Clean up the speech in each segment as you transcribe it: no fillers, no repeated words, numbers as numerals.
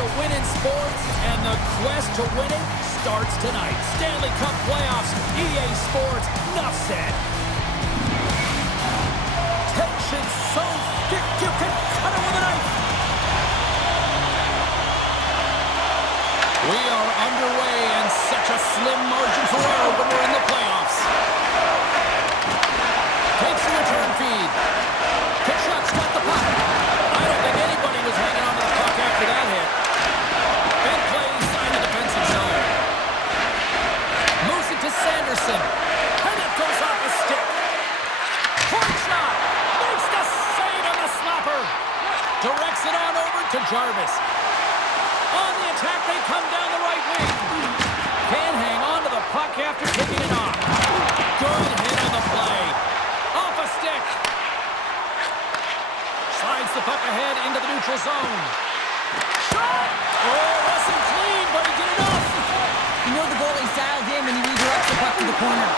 to win in sports, and the quest to win it starts tonight. Stanley Cup Playoffs, EA Sports, enough said. Tension so thick you can cut it with a knife. We are underway, and such a slim margin for error when we're in the playoffs. Takes the return feed. Kachuk's got the puck. I don't think anybody was hanging on to the puck after that hit. Big play inside the defensive zone. Moves it to Sanderson. And it goes off a stick. Point shot. Makes the save on the slapper. Directs it on over to Jarvis. On the attack, they come down the right wing. Can't hang on to the puck after taking it off. Good hit on the play. Off a stick. Slides the puck ahead into the neutral zone. Shot! Oh, wasn't clean, but he did enough. You know the goalie's dialed in when he redirects the puck to the corner.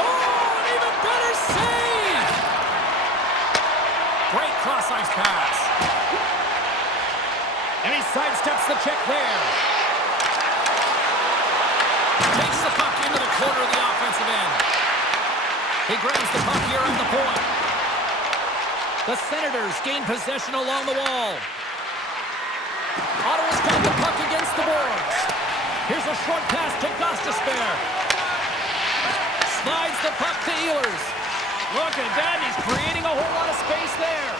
Oh, an even better save! Great cross-ice pass. And he sidesteps the check there. Takes the puck into the corner of the offensive end. He grabs the puck here on the point. The Senators gain possession along the wall. Ottawa's got the puck against the boards. Here's a short pass to Gostisbehere. Slides the puck to Ehlers. Look at that, he's creating a whole lot of space there.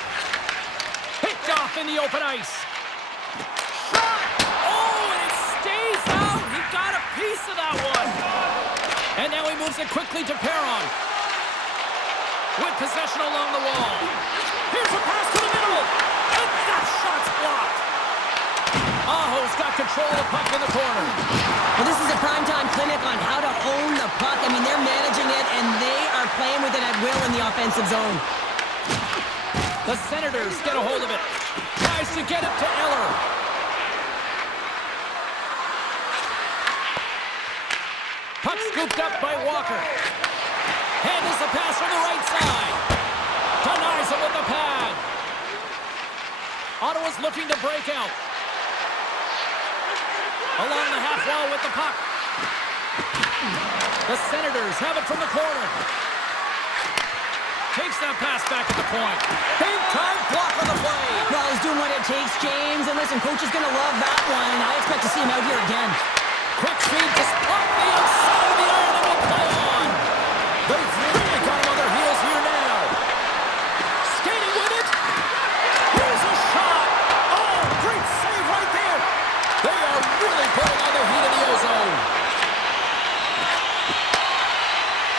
Picked off in the open ice. Shot! Oh, and it stays out. He got a piece of that one. And now he moves it quickly to Perron. With possession along the wall. Here's a pass to the middle. And that shot's blocked. Aho's got control of the puck in the corner. Well, this is a primetime clinic on how to own the puck. I mean, they're managing it, and they are playing with it at will in the offensive zone. The Senators get a hold of it. Tries to get it to Eller. Puck scooped up by Walker. Handles the pass from the right side. Denies him with the pad. Ottawa's looking to break out. Along the half wall with the puck. The Senators have it from the corner. Takes that pass back at the point. Big time block on the play. Well, he's doing what it takes, James. And listen, coach is going to love that one. And I expect to see him out here again. Quick feed just off the outside of the iron and will play on. They've really got him on their heels here now. Skating with it. Here's a shot. Oh, great save right there. They are really putting on the heat in the ozone.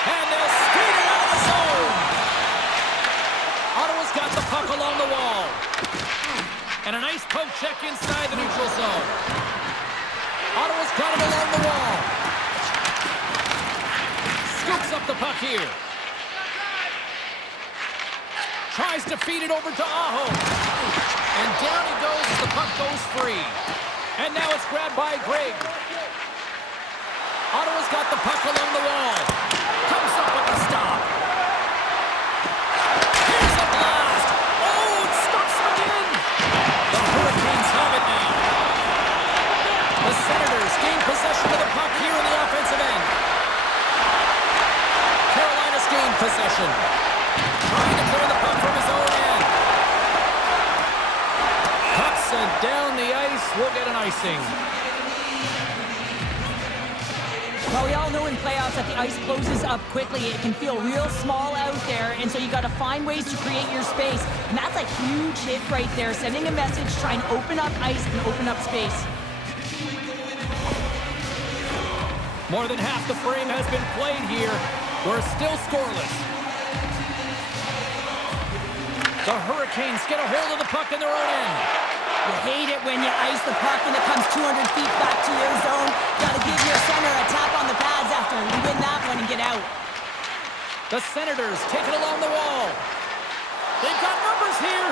And they'll skate it out of the zone. Ottawa's got the puck along the wall. And a nice poke check inside the neutral zone. Ottawa's got it along the wall. Scoops up the puck here. Tries to feed it over to Aho. And down he goes as the puck goes free. And now it's grabbed by Greg. Ottawa's got the puck along the wall. Comes up with a stop. Here's a blast. Oh, it stops him again. The Hurricanes have it now. The Senators gain possession of the puck here in the offensive end. Carolina's gained possession. Trying to clear the puck from his own end. Puck sent down the ice. We'll get an icing. Well, we all know in playoffs that the ice closes up quickly. It can feel real small out there, and so you got to find ways to create your space. And that's a huge hit right there, sending a message, trying to open up ice and open up space. More than half the frame has been played here. We're still scoreless. The Hurricanes get a hold of the puck in their own end. You hate it when you ice the puck and it comes 200 feet back to your zone. Got to give your center a tap on the pads after you win that one and get out. The Senators take it along the wall. They've got numbers here.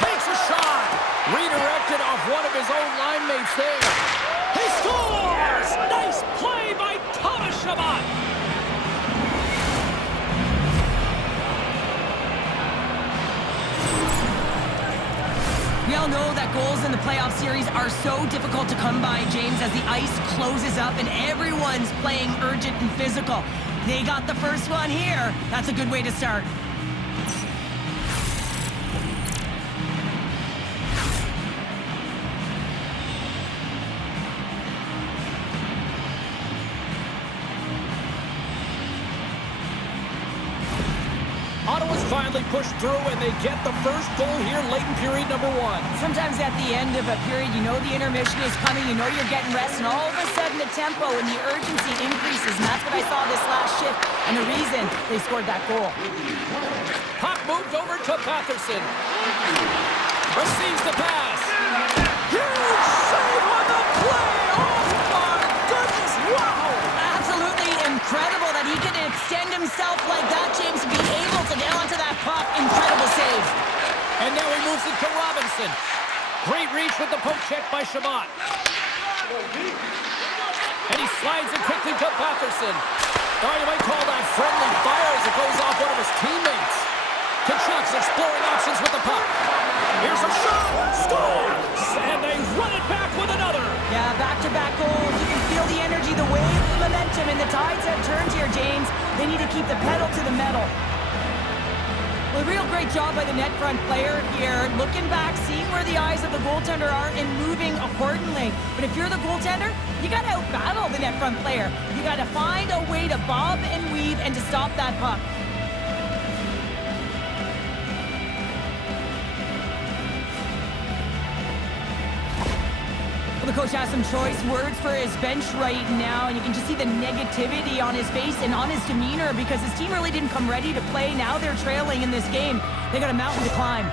Takes a shot. Redirected off one of his own line mates there. He scores! Nice play by Thomas Chabot. We all all know that goals in the playoff series are so difficult to come by, James, as the ice closes up and everyone's playing urgent and physical. They got the first one here. That's a good way to start. Ottawa's finally pushed through, and they get the first goal here late in period number 1. Sometimes at the end of a period, you know the intermission is coming, you know you're getting rest, and all of a sudden the tempo and the urgency increases, and that's what I saw this last shift, and the reason they scored that goal. Puck moved over to Patterson. Receives the pass. Huge save on the play! Oh my goodness, wow! Absolutely incredible that he could extend himself like that, James, to be able to get onto that puck. Incredible save. And now he moves it to Robinson. Great reach with the poke check by Shabbat. And he slides it quickly to Patterson. Oh, you might call that friendly fire as it goes off one of his teammates. Kachuk's exploring options with the puck. Here's a shot. Scores! And they run it back with another. Yeah, back-to-back goals. You can feel the energy, the wave, the momentum, and the tides have turned here, James. They need to keep the pedal to the metal. Well, a real great job by the net front player here, looking back, seeing where the eyes of the goaltender are, and moving accordingly. But if you're the goaltender, you got to out-battle the net front player. You got to find a way to bob and weave and to stop that puck. Well, the coach has some choice words for his bench right now, and you can just see the negativity on his face and on his demeanor because his team really didn't come ready to play. Now they're trailing in this game. They got a mountain to climb.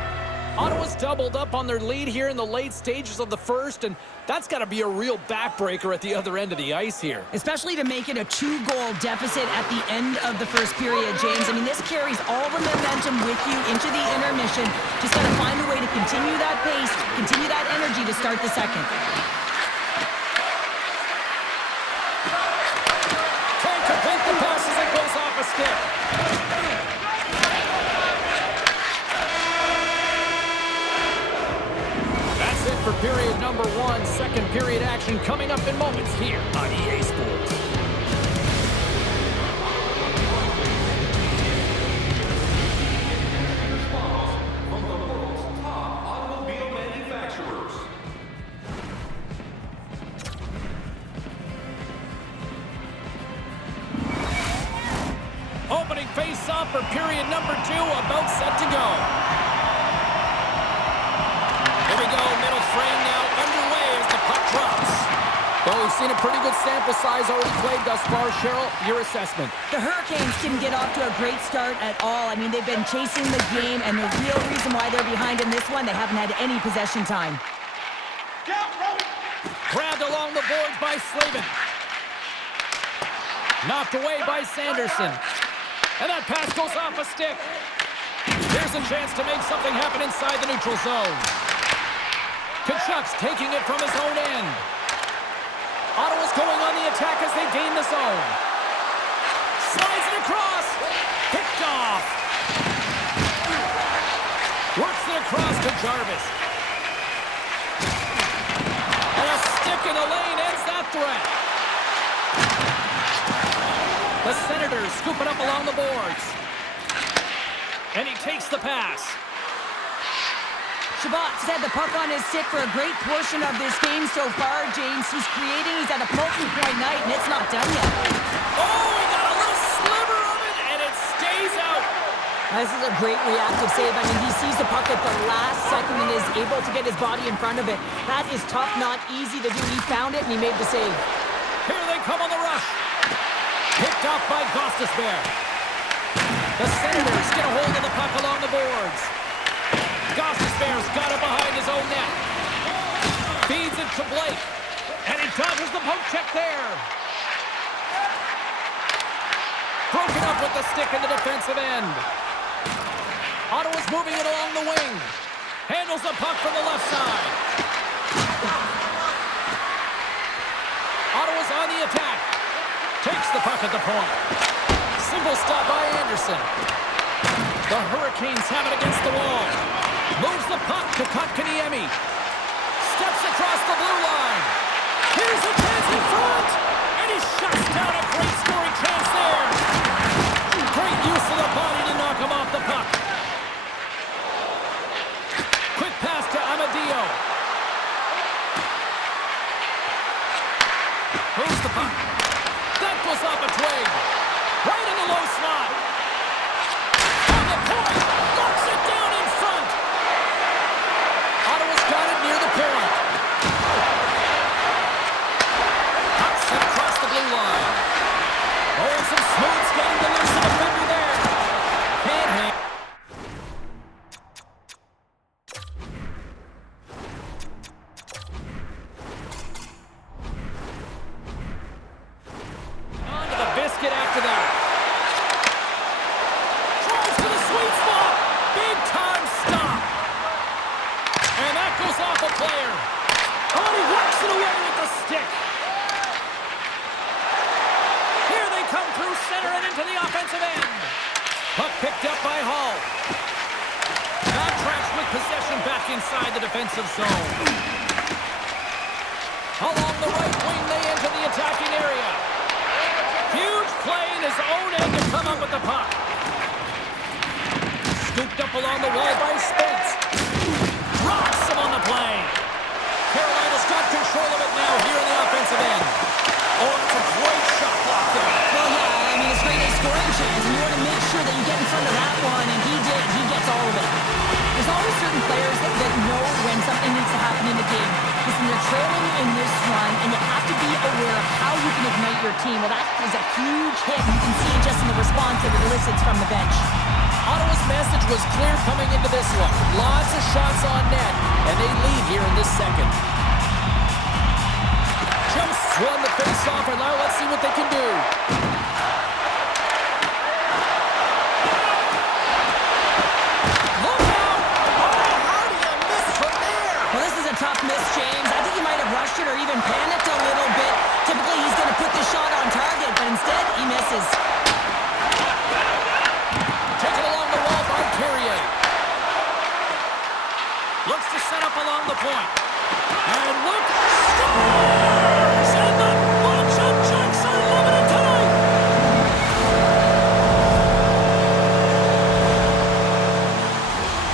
Ottawa's doubled up on their lead here in the late stages of the first, and that's got to be a real backbreaker at the other end of the ice here. Especially to make it a 2-goal deficit at the end of the first period, James. I mean, this carries all the momentum with you into the intermission. Just got to find a way to continue that pace, continue that energy to start the second. Can't complete the pass as it goes off a stick. For period number 1, second period action coming up in moments here on EA Sports. From the world's top automobile manufacturers. Opening face-off for period number 2, about set to go. Here we go, middle frame now underway as the puck drops. Well, we've seen a pretty good sample size already played thus far. Cheryl, your assessment. The Hurricanes didn't get off to a great start at all. I mean, they've been chasing the game, and the real reason why they're behind in this one, they haven't had any possession time. Grabbed along the boards by Slavin. Knocked away by Sanderson. And that pass goes off a stick. Here's a chance to make something happen inside the neutral zone. Kachuk's taking it from his own end. Ottawa's going on the attack as they gain the zone. Slides it across. Picked off. Works it across to Jarvis. And a stick in the lane ends that threat. The Senators scoop it up along the boards. And he takes the pass. Shabbat's had the puck on his stick for a great portion of this game so far, James. He's creating, he's at a multi-point night, and it's not done yet. Oh, he got a little sliver of it, and it stays out. This is a great reactive save. I mean, he sees the puck at the last second and is able to get his body in front of it. That is tough, not easy to do. He found it, and he made the save. Here they come on the rush. Picked off by Gostisbehere. The Senators get a hold of the puck along the boards. Gostisbehere's got it behind his own net. Feeds it to Blake. And he dodges the poke check there. Broken up with the stick in the defensive end. Ottawa's moving it along the wing. Handles the puck from the left side. Ottawa's on the attack. Takes the puck at the point. Single stop by Anderson. The Hurricanes have it against the wall. Moves the puck to Kotkaniemi. Steps across the blue line. Here's a chance in front. And he shuts down a great scoring chance there. Great use of the body to knock him off the puck. Quick pass to Amadio. Moves the puck. That goes off a twig. Right in the low slot. On the point. Knocks it down in front. Ottawa's got it near the point. Puck set across the blue line. Oh, some smooth skating to lose the defender there. Can't hang. Onto the biscuit after that. Drives to the sweet spot. Big time stop. And that goes off a player. Oh, he whacks it away with the stick. Here they come through center and into the offensive end. Puck picked up by Hall. Backtracks with possession back inside the defensive zone. Along the right wing, they enter the attacking area. Huge play in his own end to come up with the puck. Scooped up along the wall by Spence. Rocks him on the play. Carolina's got control of it now here in the offensive end. Oh, it's a great shot block there. Well, yeah, I mean, it's great a scoring chance, and you want to make sure that you get in front of that one, and he did. He gets all of it. There's always certain players that know when something needs to happen in the game. Listen, they're trailing in this one, and you have to be aware of how you can ignite your team. Well, that is a huge hit. You can see it just in the response that it elicits from the bench. Ottawa's message was clear coming into this one. Lots of shots on net, and they lead here in this second. Jumps won the face-off, and now let's see what they can do. Look out! Oh, how do you miss from there? Well, this is a tough miss, James. I think he might have rushed it or even panicked a little bit. Typically, he's going to put the shot on target, but instead, he misses. Taken along the wall by Carrier. Looks to set up along the point. And look, scores! And the Blue Jackets are limited tonight!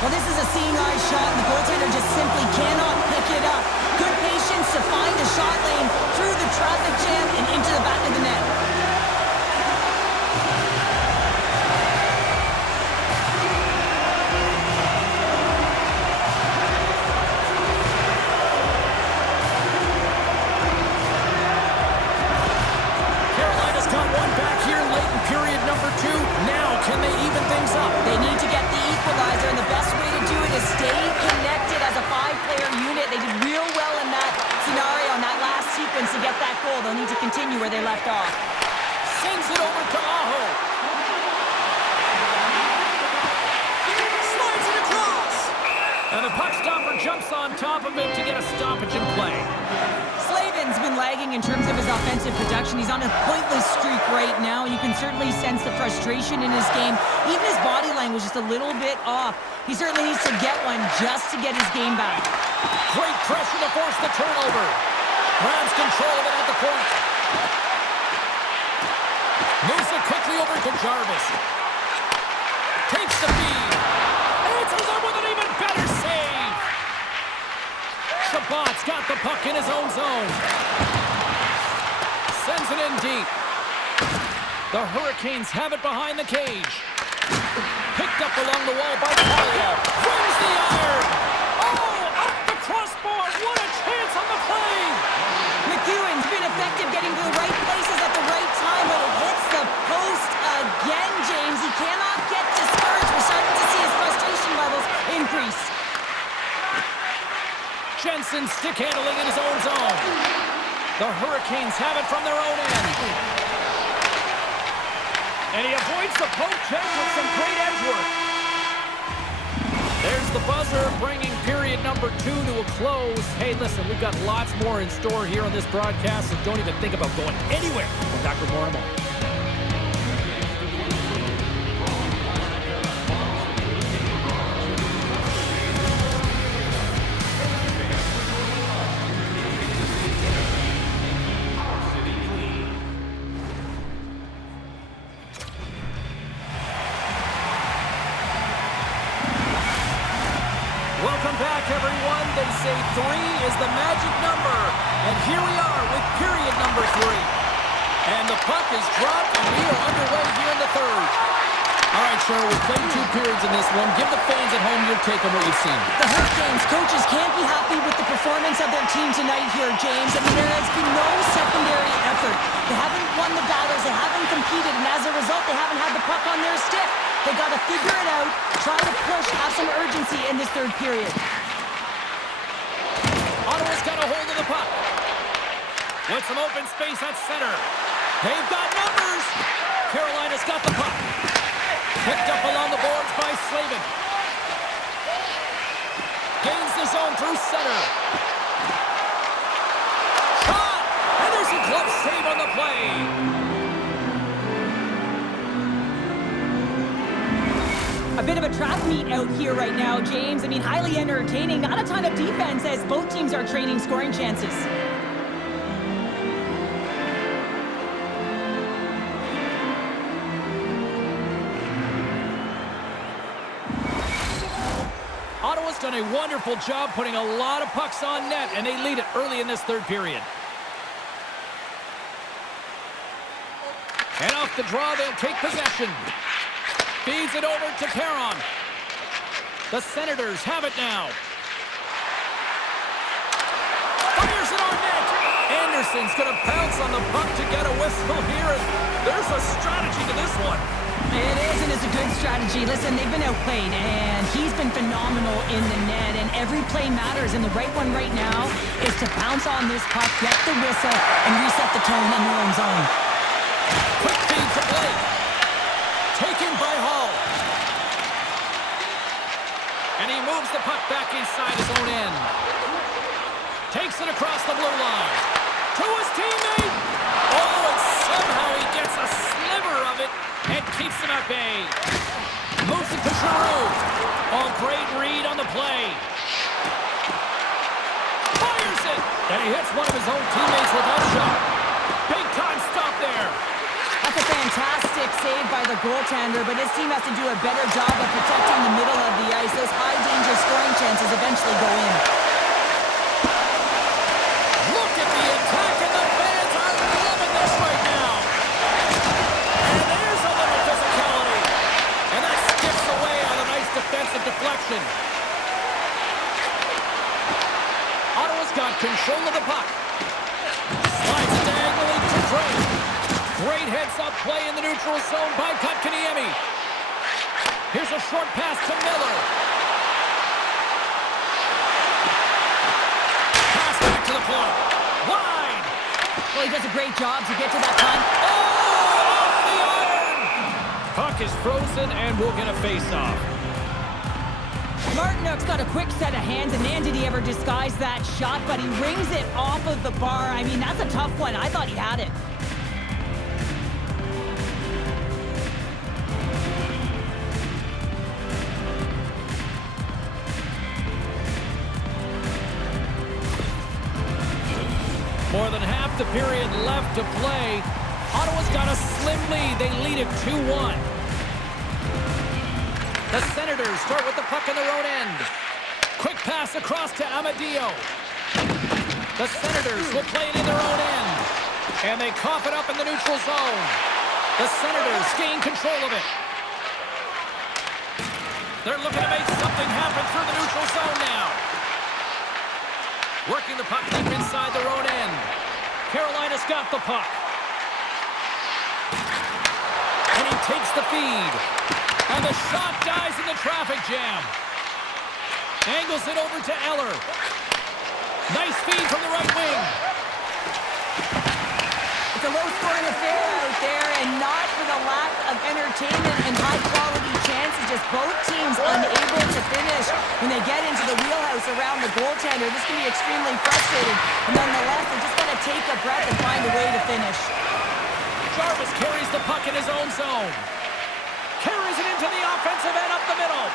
Well, this is a seeing-eye shot, and the goaltender just simply cannot pick it up. Good patience to find a shot lane through the traffic jam and into the back of the net. Carolina's got one back here late in period number 2. Now, can they even things up? They need to get the equalizer, and the best way to do it is stay connected as a 5-player unit. They did real well in that scenario, in that last sequence to get that goal. They'll need to continue where they left off. Sends it over to Aho. Slides it across. And the puck stopper jumps on top of it to get a stoppage in play. Slavin's been lagging in terms of his offensive production. He's on a pointless streak right now. You can certainly sense the frustration in his game. Even his body language is just a little bit off. He certainly needs to get one just to get his game back. Great pressure to force the turnover. Grabs control of it at the point. Moves it quickly over to Jarvis. Takes the feed. Answers up with an even better save. Shabbat's got the puck in his own zone. Sends it in deep. The Hurricanes have it behind the cage. Picked up along the wall by Talia. Wins the iron. Oh, up the crossbar. What a chance on the play. McEwen's been effective getting to the right places at the right time, but it hits the post again, James. He cannot get discouraged. We're starting to see his frustration levels increase. Jensen stick handling in his own zone. The Hurricanes have it from their own end. And he avoids the poke check with some great edge work. There's the buzzer, bringing period number 2 to a close. Hey, listen, we've got lots more in store here on this broadcast, so don't even think about going anywhere. We'll back with more in a moment. they say 3 is the magic number. And here we are with period number 3. And the puck is dropped, and we are underway here in the third. All right, Cheryl, we've played 2 periods in this one. Give the fans at home your take on what you've seen. The Hurricanes coaches can't be happy with the performance of their team tonight here, James. I mean, there has been no secondary effort. They haven't won the battles. They haven't competed. And as a result, they haven't had the puck on their stick. They got to figure it out, try to push, have some urgency in this third period. Ottawa's got a hold of the puck. With some open space at center. They've got numbers. Carolina's got the puck. Picked up along the boards by Slavin. Gains the zone through center. Shot! And there's a glove save on the play. A bit of a trap meet out here right now, James. I mean, highly entertaining. Not a ton of defense as both teams are trading scoring chances. Ottawa's done a wonderful job putting a lot of pucks on net, and they lead it early in this third period. And off the draw, they'll take possession. Feeds it over to Perron. The Senators have it now. Fires it on net. Anderson's going to pounce on the puck to get a whistle here. And there's a strategy to this one. It is, and it's a good strategy. Listen, they've been outplayed, and he's been phenomenal in the net, and every play matters, and the right one right now is to pounce on this puck, get the whistle, and reset the tone in their own zone. Quick feed to Blake. Taken by Hall. And he moves the puck back inside his own end. Takes it across the blue line. To his teammate. Oh, and somehow he gets a sliver of it and keeps him at bay. Moves it to Giroux. Oh, great read on the play. Fires it. And he hits one of his own teammates with that shot. Big time stop there. That's a fantastic save by the goaltender, but his team has to do a better job of protecting the middle of the ice. Those high-danger scoring chances eventually go in. Look at the attack, and the fans are loving this right now. And there's a little physicality. And that skips away on a nice defensive deflection. Ottawa's got control of the puck. Slides it diagonally to Drake. Great heads-up play in the neutral zone by Kotkaniemi. Here's a short pass to Miller. Pass back to the point. Wide. Well, he does a great job to get to that time. Oh, off the iron. Puck is frozen, and we'll get a face-off. Martinook's got a quick set of hands, and man, did he ever disguise that shot, but he rings it off of the bar. I mean, that's a tough one. I thought he had it. More than half the period left to play. Ottawa's got a slim lead. They lead it 2-1. The Senators start with the puck in their own end. Quick pass across to Amadio. The Senators will play it in their own end. And they cough it up in the neutral zone. The Senators gain control of it. They're looking to make something happen through the neutral zone now. Working the puck deep inside their own end. Carolina's got the puck. And he takes the feed. And the shot dies in the traffic jam. Angles it over to Eller. Nice feed from the right wing. It's a low-scoring affair out there, and not for the lack of entertainment and high-quality chances. Just both teams unable to finish when they get into the wheelhouse around the goaltender. This can be extremely frustrating. But nonetheless, they just got to take a breath and find a way to finish. Jarvis carries the puck in his own zone. Carries it into the offensive end up the middle.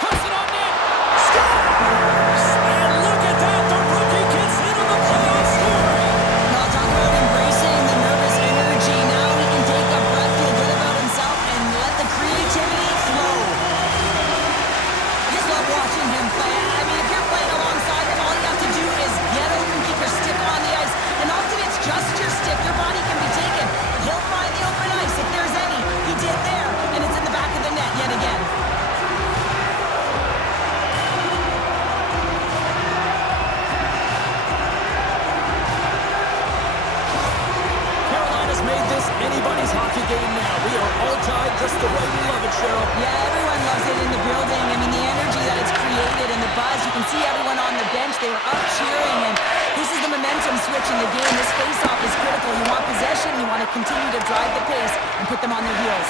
Puts it on net. Scores! And look at that. The rookie gets into the playoff story. Now talk about embracing the nervous energy. Now he can take a breath, feel good about himself, and let the creativity flow. I just love watching him play. I mean, if you're game now. We are all tied just the way we love it, Cheryl. Yeah, everyone loves it in the building. I mean, the energy that it's created and the buzz. You can see everyone on the bench. They were up cheering, and this is the momentum switch in the game. This face-off is critical. You want possession. You want to continue to drive the pace and put them on their heels.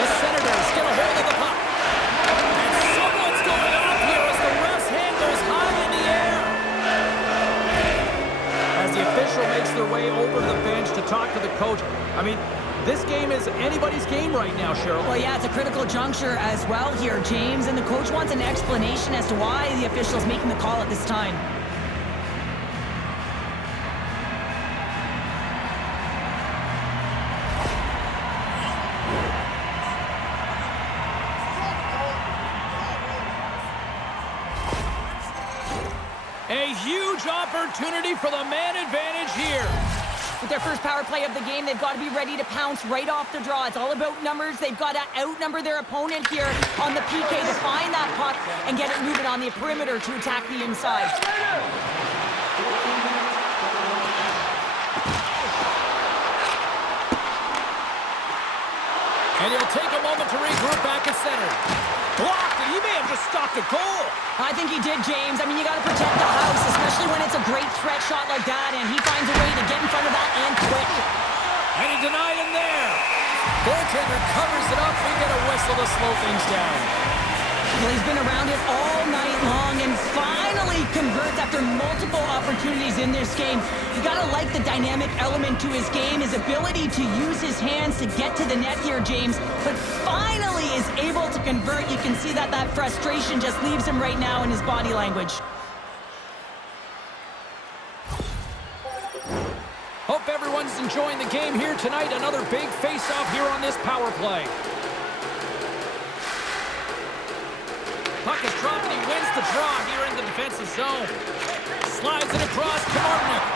The Senators get a hold of the puck. And someone's going off here as the ref's hand goes high in the air. As the official makes their way over to the bench to talk to the coach. I mean, this game is anybody's game right now, Cheryl. Well, yeah, it's a critical juncture as well here, James. And the coach wants an explanation as to why the official's making the call at this time. A huge opportunity for the man advantage here. With their first power play of the game, they've got to be ready to pounce right off the draw. It's all about numbers. They've got to outnumber their opponent here on the PK to find that puck and get it moving on the perimeter to attack the inside. And he'll take a moment to regroup back at center. Blocked, and he may have just stopped a goal. I think he did, James. I mean, you got to protect the house, especially when it's a great threat shot like that, and he finds a way to get in front of that and quick. And he denied him there. Goaltender covers it up. We get a whistle to slow things down. Well, he's been around it all night long and finally converts after multiple opportunities in this game. You got to like the dynamic element to his game, his ability to use his hands to get to the net here, James, but finally is able to convert. You can see that frustration just leaves him right now in his body language. Hope everyone's enjoying the game here tonight. Another big face-off here on this power play. Puck is dropped and he wins the draw here in the defensive zone. Slides it across to Martinick.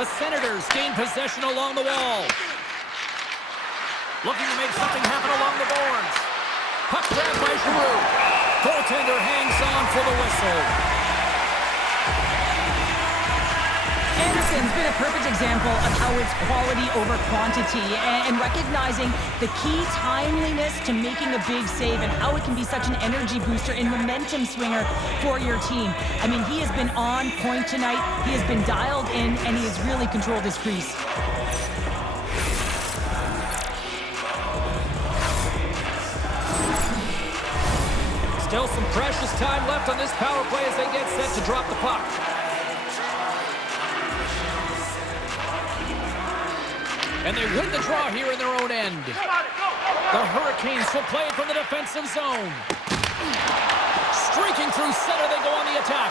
The Senators gain possession along the wall. Looking to make something happen along the boards. Puck grabbed by Giroux. Goaltender hangs on for the whistle. Anderson's been a perfect example of how it's quality over quantity and recognizing the key timeliness to making a big save and how it can be such an energy booster and momentum swinger for your team. I mean, he has been on point tonight. He has been dialed in, and he has really controlled his crease. Still some precious time left on this power play as they get set to drop the puck. And they win the draw here in their own end. The Hurricanes will play it from the defensive zone. Streaking through center, they go on the attack.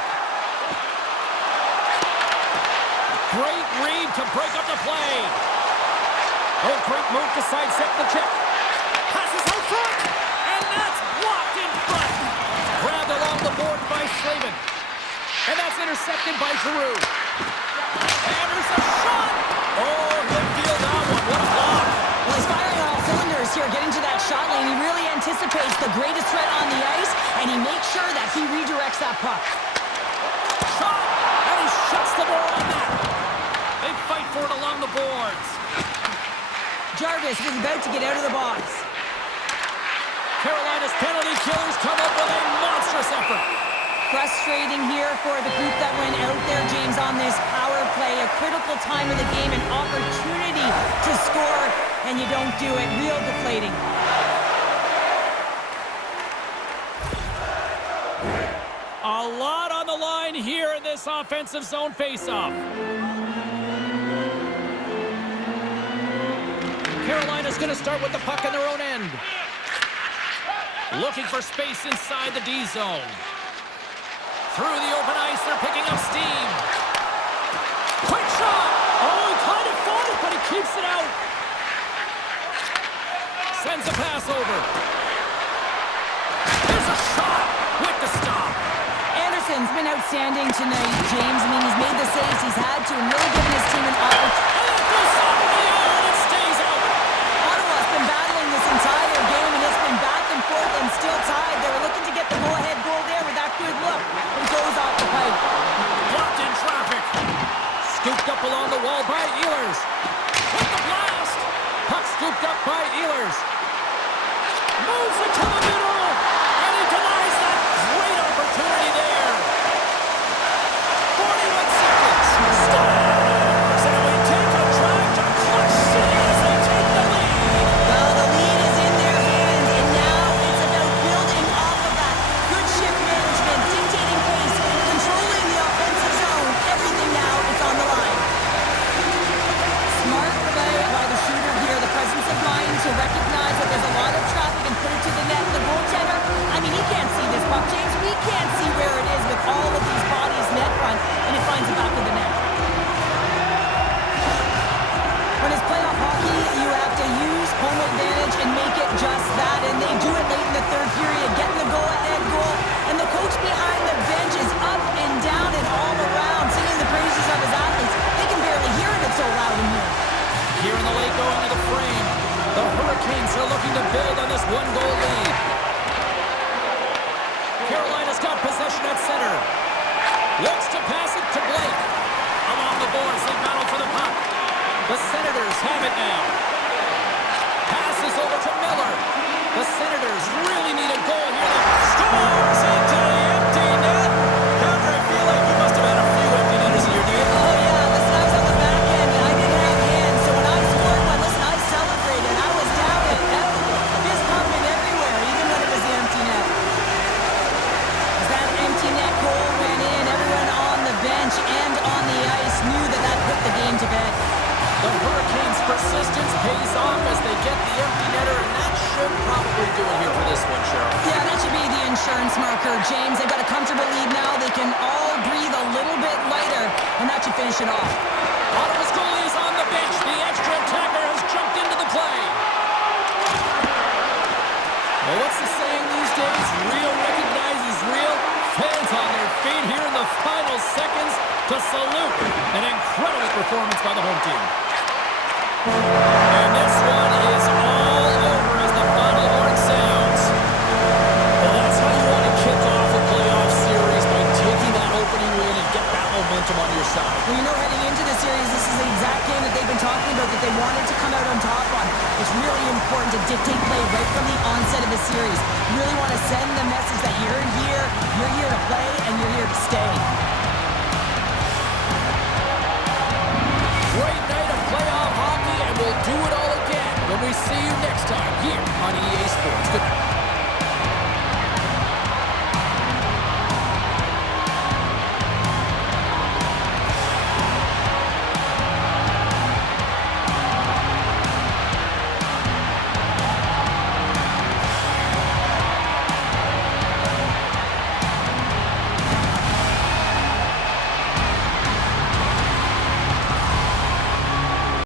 Great read to break up the play. Oh, great move to sidestep the check. Passes out front, and that's blocked in front. Grabbed along the board by Slavin. And that's intercepted by Giroux. And there's a shot. Oh, he'll feel that one. What a block. Well, he's firing on all cylinders here, getting to that shot lane. He really anticipates the greatest threat on the ice, and he makes sure that he redirects that puck. Shot, and he shuts the door on that. They fight for it along the boards. Jarvis was about to get out of the box. Carolina's penalty killers come up with a monstrous effort. Frustrating here for the group that went out there, James, on this power play. A critical time of the game, an opportunity to score, and you don't do it. Real deflating. A lot on the line here in this offensive zone faceoff. Carolina's going to start with the puck in their own end. Looking for space inside the D zone. Through the open ice, they're picking up steam. Quick shot! Oh, he kind of fought it, but he keeps it out. Sends a pass over. There's a shot with the stop. Anderson's been outstanding tonight, James. I mean, he's made the saves he's had to and really given his team an opportunity. And it goes off the iron and stays out. Ottawa's been battling this entire game, and it's been back and forth and still tied. They were looking to get the go-ahead goal there with that good look. It goes off the pipe. Blocked in traffic. Scooped up along the wall by Ehlers. With the blast. Ehlers moves it to the middle, and he denies that great opportunity there. 41 seconds. Stars, and we take a drive to Clutch City as they take the lead. Well, the lead is in their hands, and now it's about building off of that. Good shift management, dictating pace, controlling the offensive zone. Everything now is on the line. Smart play by the shooter here. The presence of mind to recognize that there's a lot of traffic and put it to the net. The goaltender, I mean, he can't see this puck, James. We can't see where it is with all of these bodies net front, and it finds the back of the net. When it's playoff hockey, you have to use home advantage and make it just that, and they do it late in the third period, getting the go-ahead goal, and the coach behind the bench is up and down and all around, singing the praises of his athletes. They can barely hear it, it's so loud in here. Here in the late going to the frame, the Hurricanes are looking to build on this one-goal lead. Carolina's got possession at center. Looks to pass it to Blake. Along the boards, they battle for the puck. The Senators have it now. Passes over to Miller. The Senators really need a goal here. Scores into the empty net. Hunter, I feel like you must have had a few empty netters in your day. Oh, yeah, listen, I was on the back end, and I didn't have hands, so when I scored one, listen, I celebrated. I was down and fist pumping everywhere, even when it was the empty net. As that empty net goal went in, everyone on the bench and on the ice knew that that put the game to bed. The Hurricanes' persistence pays off as they get the empty netter, and that should probably do it here for this one, Cheryl. Yeah, that should be the insurance marker, James. They've got a comfortable lead now. They can all breathe a little bit lighter, and that should finish it off. Ottawa's goalie is on the bench. The extra attacker has jumped into the play. Well, what's the saying these days? Real recognizes real. Fans on their feet here in the final seconds to salute an incredible performance by the home team. And this one is all over as the final horn sounds. Well, that's how you want to kick off a playoff series, by taking that opening win and get that momentum on your side. Well, you know, heading into the series, this is the exact game that they've been talking about that they wanted to come out on top on. It's really important to dictate play right from the onset of the series. You really want to send the message that you're here to play, and you're here to stay.